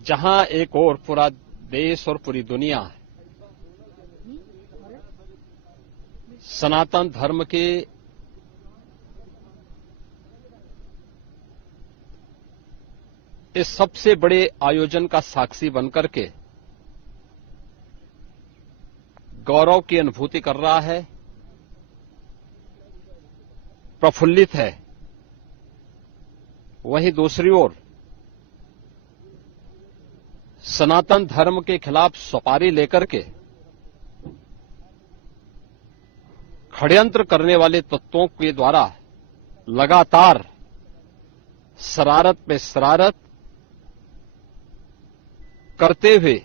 जहां एक और पूरा देश और पूरी दुनिया सनातन धर्म के इस सबसे बड़े आयोजन का साक्षी बनकर के गौरव की अनुभूति कर रहा है, प्रफुल्लित है, वहीं दूसरी ओर सनातन धर्म के खिलाफ सपारी लेकर के षड्यंत्र करने वाले तत्वों के द्वारा लगातार शरारत पे शरारत करते हुए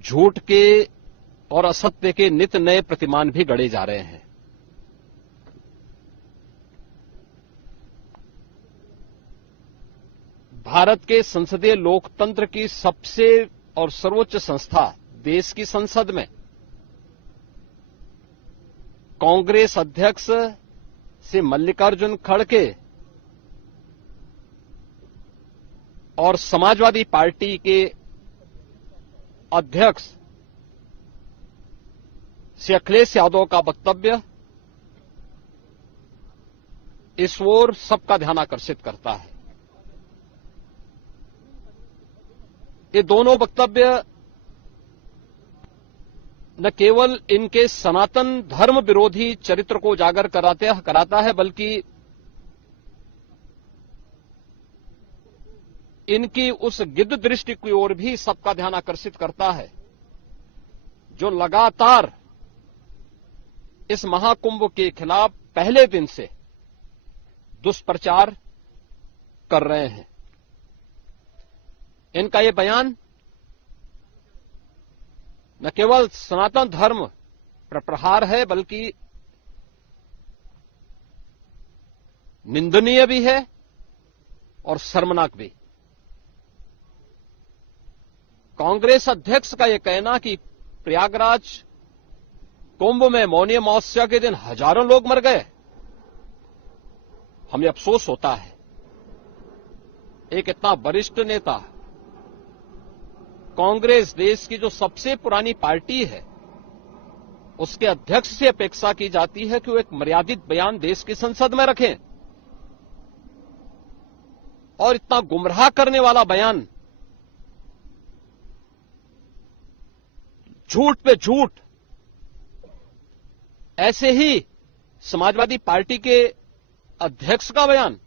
झूठ के और असत्य के नित नए प्रतिमान भी गढ़े जा रहे हैं। भारत के संसदीय लोकतंत्र की सबसे और सर्वोच्च संस्था देश की संसद में कांग्रेस अध्यक्ष से मल्लिकार्जुन खड़गे और समाजवादी पार्टी के अध्यक्ष श्री अखिलेश यादव का वक्तव्य इस ओर सबका ध्यान आकर्षित करता है। ये दोनों वक्तव्य न केवल इनके सनातन धर्म विरोधी चरित्र को उजागर कराता है, बल्कि इनकी उस गिद्ध दृष्टि की ओर भी सबका ध्यान आकर्षित करता है जो लगातार इस महाकुंभ के खिलाफ पहले दिन से दुष्प्रचार कर रहे हैं। इनका ये बयान न केवल सनातन धर्म पर प्रहार है, बल्कि निंदनीय भी है और शर्मनाक भी। कांग्रेस अध्यक्ष का यह कहना कि प्रयागराज कुंभ में मौनी अमावस्या के दिन हजारों लोग मर गए, हमें अफसोस होता है। एक इतना वरिष्ठ नेता, कांग्रेस देश की जो सबसे पुरानी पार्टी है, उसके अध्यक्ष से अपेक्षा की जाती है कि वो एक मर्यादित बयान देश की संसद में रखें, और इतना गुमराह करने वाला बयान, झूठ पे झूठ, ऐसे ही समाजवादी पार्टी के अध्यक्ष का बयान,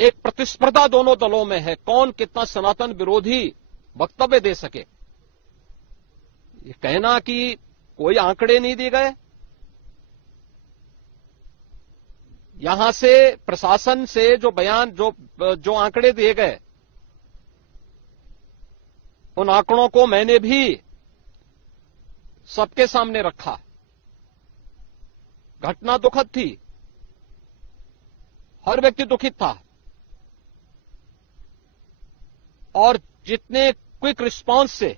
एक प्रतिस्पर्धा दोनों दलों में है, कौन कितना सनातन विरोधी वक्तव्य दे सके। ये कहना कि कोई आंकड़े नहीं दिए गए, यहां से प्रशासन से जो बयान जो आंकड़े दिए गए, उन आंकड़ों को मैंने भी सबके सामने रखा। घटना दुखद थी, हर व्यक्ति दुखित था, और जितने क्विक रिस्पांस से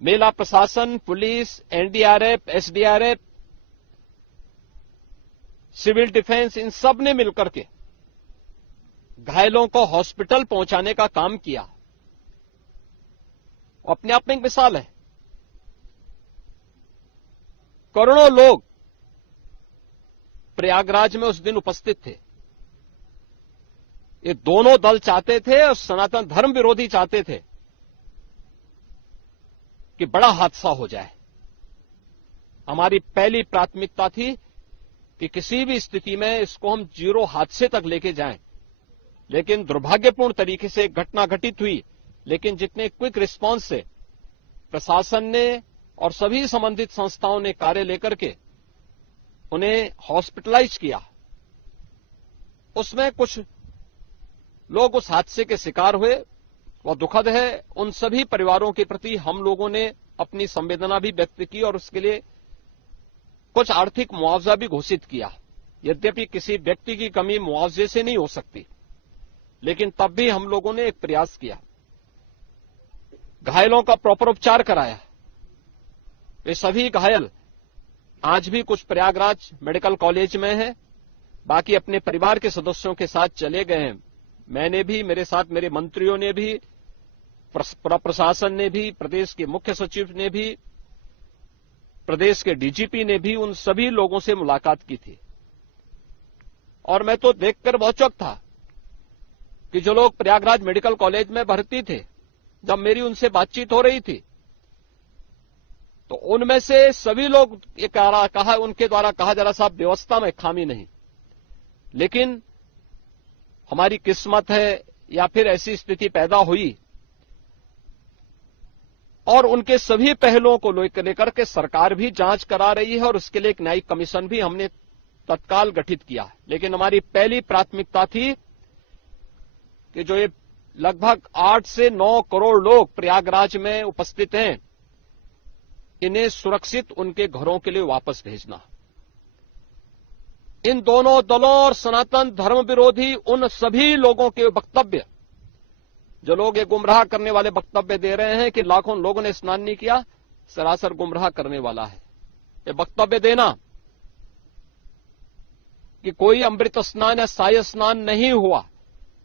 मेला प्रशासन, पुलिस, एनडीआरएफ, एसडीआरएफ, सिविल डिफेंस, इन सब ने मिलकर के घायलों को हॉस्पिटल पहुंचाने का काम किया, अपने आप में एक मिसाल है। करोड़ों लोग प्रयागराज में उस दिन उपस्थित थे। ये दोनों दल चाहते थे और सनातन धर्म विरोधी चाहते थे कि बड़ा हादसा हो जाए। हमारी पहली प्राथमिकता थी कि किसी भी स्थिति में इसको हम जीरो हादसे तक लेके जाएं, लेकिन दुर्भाग्यपूर्ण तरीके से घटना घटित हुई। लेकिन जितने क्विक रिस्पांस से प्रशासन ने और सभी संबंधित संस्थाओं ने कार्य लेकर के उन्हें हॉस्पिटलाइज किया, उसमें कुछ लोग उस हादसे के शिकार हुए, वह दुखद है। उन सभी परिवारों के प्रति हम लोगों ने अपनी संवेदना भी व्यक्त की और उसके लिए कुछ आर्थिक मुआवजा भी घोषित किया। यद्यपि किसी व्यक्ति की कमी मुआवजे से नहीं हो सकती, लेकिन तब भी हम लोगों ने एक प्रयास किया, घायलों का प्रॉपर उपचार कराया। वे सभी घायल आज भी कुछ प्रयागराज मेडिकल कॉलेज में हैं, बाकी अपने परिवार के सदस्यों के साथ चले गए हैं मैंने भी, मेरे साथ मेरे मंत्रियों ने भी, प्रशासन ने भी, प्रदेश के मुख्य सचिव ने भी, प्रदेश के डीजीपी ने भी उन सभी लोगों से मुलाकात की थी। और मैं तो देखकर बहुत चौंक था कि जो लोग प्रयागराज मेडिकल कॉलेज में भर्ती थे, जब मेरी उनसे बातचीत हो रही थी, तो उनमें से सभी लोग ये कहा, उनके द्वारा कहा जा रहा, साहब व्यवस्था में खामी नहीं, लेकिन हमारी किस्मत है या फिर ऐसी स्थिति पैदा हुई। और उनके सभी पहलुओं को लेकर के सरकार भी जांच करा रही है और उसके लिए एक न्यायिक कमीशन भी हमने तत्काल गठित किया। लेकिन हमारी पहली प्राथमिकता थी कि जो ये लगभग 8 से 9 करोड़ लोग प्रयागराज में उपस्थित हैं, इन्हें सुरक्षित उनके घरों के लिए वापस भेजना। इन दोनों दलों और सनातन धर्म विरोधी उन सभी लोगों के वक्तव्य, जो लोग ये गुमराह करने वाले वक्तव्य दे रहे हैं कि लाखों लोगों ने स्नान नहीं किया, सरासर गुमराह करने वाला है। ये वक्तव्य देना कि कोई अमृत स्नान या साय स्नान नहीं हुआ,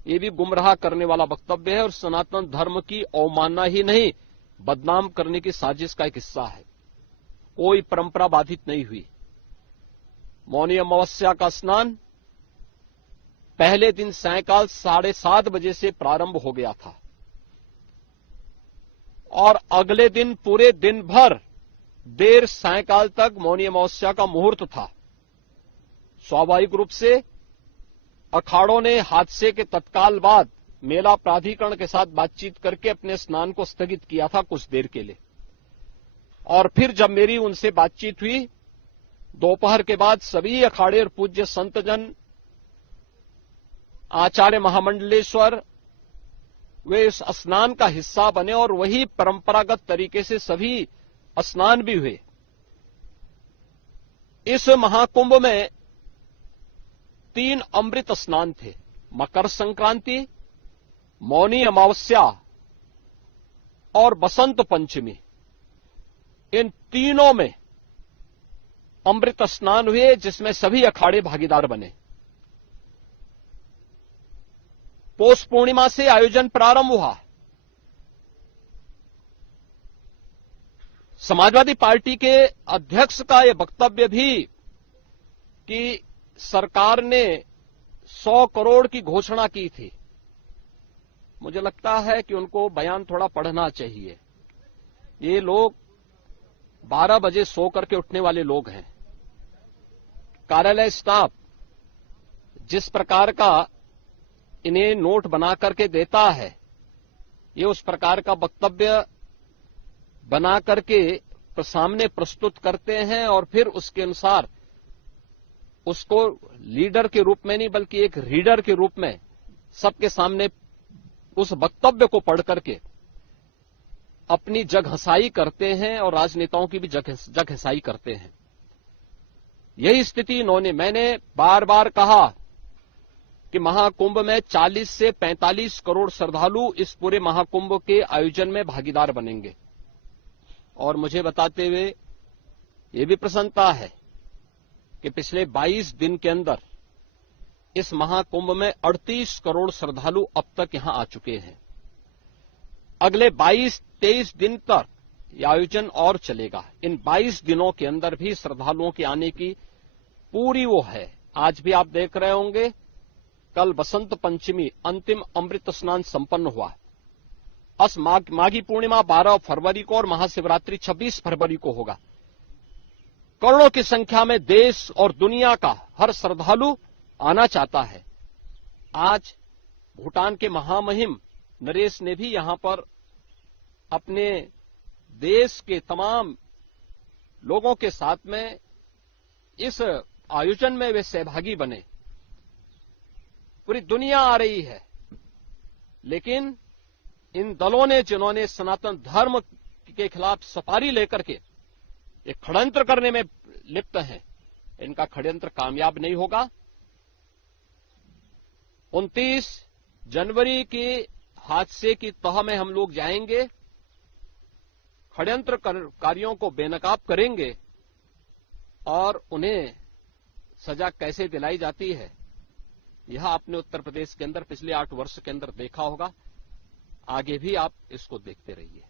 ये भी गुमराह करने वाला वक्तव्य है और सनातन धर्म की अवमानना ही नहीं, बदनाम करने की साजिश का एक हिस्सा है। कोई परंपरा बाधित नहीं हुई। मौनी अमावस्या का स्नान पहले दिन सायंकाल 7:30 बजे से प्रारंभ हो गया था और अगले दिन पूरे दिन भर देर सायंकाल तक मौनी अमावस्या का मुहूर्त था। स्वाभाविक रूप से अखाड़ों ने हादसे के तत्काल बाद मेला प्राधिकरण के साथ बातचीत करके अपने स्नान को स्थगित किया था कुछ देर के लिए। और फिर जब मेरी उनसे बातचीत हुई दोपहर के बाद, सभी अखाड़े और पूज्य संतजन, आचार्य महामंडलेश्वर, वे इस स्नान का हिस्सा बने और वही परंपरागत तरीके से सभी स्नान भी हुए। इस महाकुंभ में 3 अमृत स्नान थे, मकर संक्रांति, मौनी अमावस्या और बसंत पंचमी। इन तीनों में अमृत स्नान हुए जिसमें सभी अखाड़े भागीदार बने। पौष पूर्णिमा से आयोजन प्रारंभ हुआ। समाजवादी पार्टी के अध्यक्ष का यह वक्तव्य भी कि सरकार ने 100 करोड़ की घोषणा की थी, मुझे लगता है कि उनको बयान थोड़ा पढ़ना चाहिए। ये लोग 12 बजे सो करके उठने वाले लोग हैं। कार्यालय स्टाफ जिस प्रकार का इन्हें नोट बना करके देता है, ये उस प्रकार का वक्तव्य बना करके सामने प्रस्तुत करते हैं और फिर उसके अनुसार उसको लीडर के रूप में नहीं बल्कि एक रीडर के रूप में सबके सामने उस वक्तव्य को पढ़ करके अपनी जगहसाई करते हैं और राजनेताओं की भी जगहसाई करते हैं। यही स्थिति इन्होंने, मैंने बार बार कहा कि महाकुंभ में 40 से 45 करोड़ श्रद्धालु इस पूरे महाकुंभ के आयोजन में भागीदार बनेंगे। और मुझे बताते हुए ये भी प्रसन्नता है कि पिछले 22 दिन के अंदर इस महाकुंभ में 38 करोड़ श्रद्धालु अब तक यहां आ चुके हैं। अगले 22-23 दिन तक यह आयोजन और चलेगा। इन 22 दिनों के अंदर भी श्रद्धालुओं के आने की पूरी वो है। आज भी आप देख रहे होंगे, कल बसंत पंचमी अंतिम अमृत स्नान संपन्न हुआ। माघी पूर्णिमा 12 फरवरी को और महाशिवरात्रि 26 फरवरी को होगा। करोड़ों की संख्या में देश और दुनिया का हर श्रद्धालु आना चाहता है। आज भूटान के महामहिम नरेश ने भी यहां पर अपने देश के तमाम लोगों के साथ में इस आयोजन में वे सहभागी बने। पूरी दुनिया आ रही है, लेकिन इन दलों ने जिन्होंने सनातन धर्म के खिलाफ सफारी लेकर के एक षड्यंत्र करने में लिप्त हैं, इनका षड्यंत्र कामयाब नहीं होगा। 29 जनवरी के हादसे की तह में हम लोग जाएंगे, षड्यंत्रकारियों को बेनकाब करेंगे और उन्हें सजा कैसे दिलाई जाती है यह आपने उत्तर प्रदेश के अंदर पिछले 8 वर्ष के अंदर देखा होगा। आगे भी आप इसको देखते रहिए।